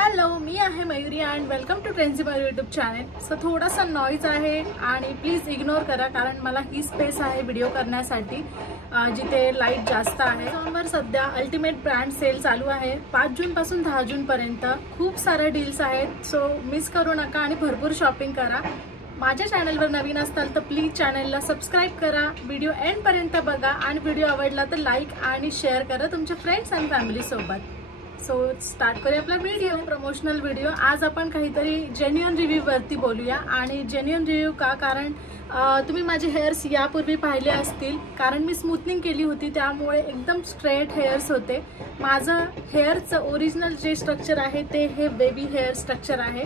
Hello, मी आहे Mayuri and welcome to trends Mayur YouTube channel. So थोडासा नॉईज आहे आणि प्लीज इग्नोर करा, कारण मला ही स्पेस आहे व्हिडिओ करण्यासाठी जिथे लाईट जास्त आहे। Amazonवर सध्या अल्टिमेट ब्रँड सेल चालू आहे 5 जून पासून 10 जून पर्यंत। खूप सारे डील्स आहेत, सो मिस करू नका आणि भरपूर शॉपिंग करा। माझ्या चॅनलवर नवीन असाल तर प्लीज चॅनलला सबस्क्राइब करा, व्हिडिओ एंड पर्यंत बघा आणि व्हिडिओ आवडला तर लाईक आणि शेअर करा तुमच्या फ्रेंड्स आणि फॅमिली सोबत। सो स्टार्ट करूया आपला व्हिडिओ, प्रमोशनल व्हिडिओ। आज आपण काहीतरी जेन्युइन रिव्ह्यू वरती बोलूया। आणि जेन्युइन रिव्ह्यू का, कारण तुम्ही माझे हेअर्स यापूर्वी पाहिले असतील, कारण मी स्मूथनिंग केली होती त्यामुळे एकदम स्ट्रेट हेअर्स होते। माझं हेअरचं ओरिजिनल जे स्ट्रक्चर आहे ते हे बेबी हेअर स्ट्रक्चर आहे।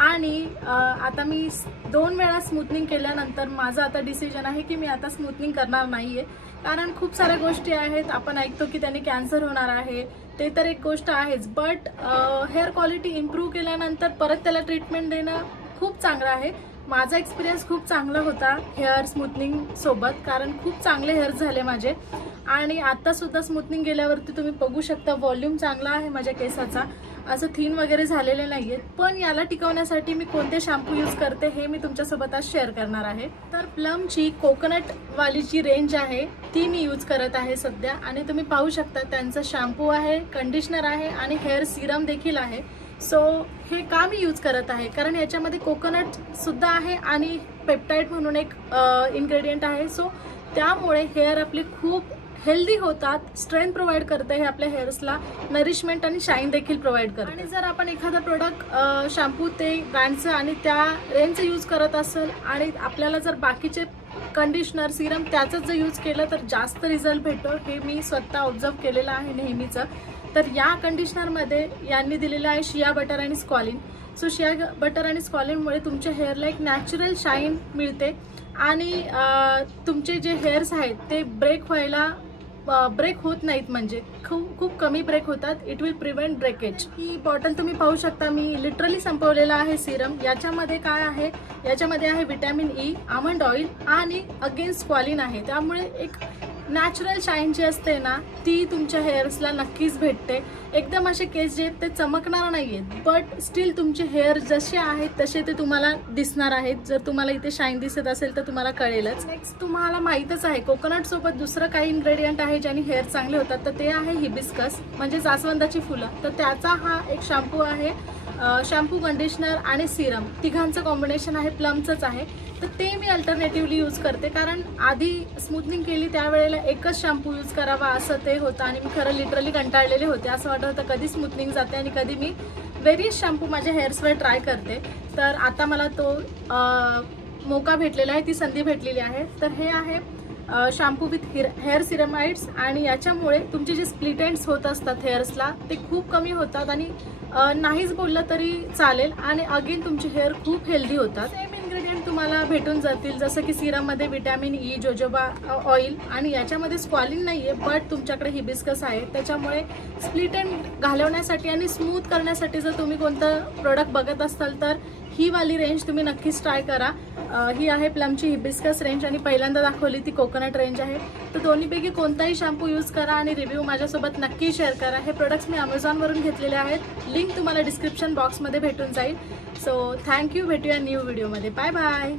आणि आता मी 2 वेळा स्मूथनिंग केल्यानंतर माझं आता डिसिजन आहे की मी आता स्मूथनिंग करणार नाहीये, कारण खूप साऱ्या गोष्टी आहेत। आपण ऐकतो की त्याने कॅन्सर होणार आहे, ते तर एक गोष्ट आहेच, बट हेअर क्वालिटी इम्प्रूव्ह केल्यानंतर परत त्याला ट्रीटमेंट देणं खूप चांगलं आहे। माझा एक्सपिरियन्स खूप चांगला होता हेअर स्मूथनिंग सोबत, कारण खूप चांगले हेअर झाले माझे। आणि आता सुद्धा स्मूथनिंग केल्यावरती तुम्ही बघू शकता व्हॉल्यूम चांगला आहे माझ्या केसाचा, असं थिन वगैरे झालेले नाहीये। पण याला टिकवण्यासाठी मी कोणते शॅम्पू यूज करते हे मी तुमच्यासोबत आज शेअर करणार आहे। तर प्लमची कोकोनट वाली जी रेंज आहे ती मी यूज करत आहे सध्या। आणि तुम्ही पाहू शकता त्यांचं शॅम्पू आहे, कंडिशनर आहे आणि हेअर सिरम देखील आहे। सो हे का मी यूज करत आहे, कारण याच्यामध्ये कोकोनट सुद्धा आहे आणि पेप्टाइड म्हणून एक इन्ग्रेडियंट आहे। सो त्यामुळे हेअर आपले खूप हेल्दी होतात, स्ट्रेंथ प्रोव्हाइड करते, हे आपल्या हेअर्सला नरिशमेंट आणि शाईन देखील प्रोव्हाइड करते। आणि जर आपण एखादा प्रोडक्ट शॅम्पू ते ब्रँडचं आणि त्या रेंजचं यूज करत असेल आणि आपल्याला जर बाकीचे कंडिशनर सिरम त्याचंच जर यूज केलं तर जास्त रिझल्ट भेटतो, हे मी स्वतः ऑब्झर्व केलेलं आहे नेहमीचं। तर या कंडिशनरमध्ये यांनी दिलेलं आहे शिया बटर आणि स्क्वॉलिन। सो शिया बटर आणि स्क्वॉलिनमुळे तुमच्या हेअरला एक नॅचरल शाईन मिळते आणि तुमचे जे हेअर्स आहेत ते ब्रेक होत नाहीत, म्हणजे खूप कमी ब्रेक होतात। It will prevent breakage. He bottle तुम्ही पाहू शकता, मी लिटरली संपवलेला आहे सिरम। याच्यामध्ये काय आहे, याच्यामध्ये आहे विटॅमिन ई, आमंड ऑइल आणि अगेन स्क्वॉलिन आहे। त्यामुळे एक नॅचरल शाईन जी असते ना ती तुमच्या हेअर्सला नक्कीच भेटते। एकदम असे केस जे आहेत ते चमकणार नाहीयेत, बट स्टील तुमचे हेअर जसे आहेत तसे ते तुम्हाला दिसणार आहेत। जर तुम्हाला इथे शाईन दिसत असेल तर तुम्हाला कळेलच। नेक्स्ट तुम्हाला माहीतच आहे कोकोनट सोबत दुसरं काही इन्ग्रेडियंट आहे ज्याने हेअर चांगले होतात, तर ते आहे हिबिस्कस, म्हणजे जास्वंदाची फुलं। तर त्याचा हा एक शॅम्पू आहे, शॅम्पू, कंडिशनर आणि सिरम तिघांचं कॉम्बिनेशन आहे, प्लमचंच आहे। तर ते मी अल्टरनेटिव्हली यूज करते, कारण आधी स्मूथनिंग केली त्यावेळेला एकच शॅम्पू यूज करावा असं ते होतं आणि मी खरं लिटरली कंटाळलेले होते। असं वाटत होतं कधी स्मूथनिंग जाते आणि कधी मी व्हेरियस शॅम्पू माझ्या हेअर्सवर ट्राय करते। तर आता मला तो मौका भेटलेला आहे, ती संधी भेटलेली आहे। तर हे आहे शॅम्पू विथ हेअर सिरमाइड्स आणि याच्यामुळे तुमचे जे स्प्लिट एंड्स होत असतात हेअर्सला ते खूप कमी होतात आणि नाहीच बोललं तरी चालेल। आणि अगेन तुमचे हेअर खूप हेल्दी होतात। सेम इन्ग्रेडियंट तुम्हाला भेटून जातील, जसं की सिरममध्ये विटॅमिन ई, जोजोबा ऑइल आणि याच्यामध्ये स्क्वॉलिन नाहीये, बट तुमच्याकडे हिबिस्कस आहे। त्याच्यामुळे स्प्लिट एंड घालवण्यासाठी आणि स्मूथ करण्यासाठी जर तुम्ही कोणतं प्रोडक्ट बघत असाल तर ही वाली रेंज तुम्ही नक्कीच ट्राय करा। ही आहे प्लमची हिबिस्कस रेंज आणि पहिल्यांदा दाखवली ती कोकोनट रेंज आहे। तर दोन्हीपैकी कोणताही शॅम्पू यूज करा आणि रिव्ह्यू माझ्यासोबत नक्की शेअर करा। हे प्रोडक्ट्स मी अमेझॉनवरून घेतलेले आहेत, लिंक तुम्हाला डिस्क्रिप्शन बॉक्समध्ये भेटून जाईल। सो थँक्यू, भेटूया न्यू व्हिडिओमध्ये। Bye bye.